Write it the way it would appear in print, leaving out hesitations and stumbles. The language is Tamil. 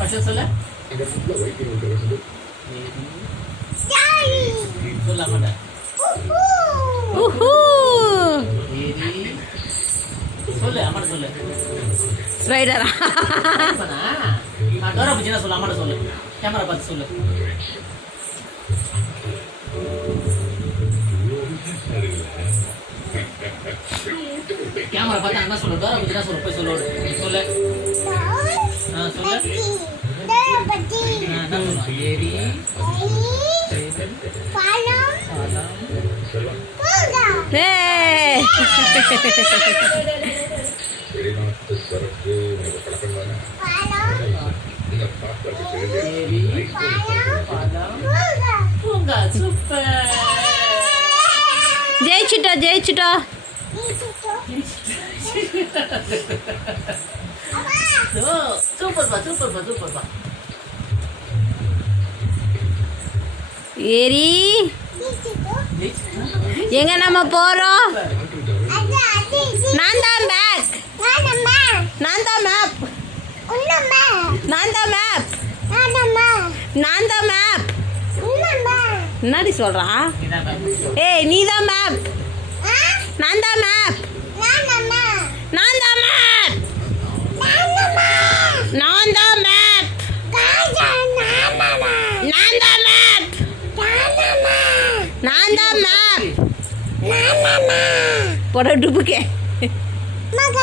பச்சை சொல்ல சொல்ல மாட்டேன். சொல்லு அம்மாட்ட சொல்லு. ஸ்பைடரா? டோரா புஜினா சொல்லு. அம்மாட்ட சொல்லு. கேமரா பார்த்து சொல்லு. கேமரா பார்த்து என்ன சொல்லு. டோரா புஜினா சொல்லு. போய் சொல்லு. சொல்லு. சொல்லு. ஏரி ஜெயிச்சுட்டா சூப்பர்ப்பா. ஏரி எங்க நம்ம போறோம்? நான் தான் பேக். நான் தான் மேப். என்னடி சொல்றா? ஏய் நீ தான் மேப். நான் தான் மேப். போட டுபுக்கே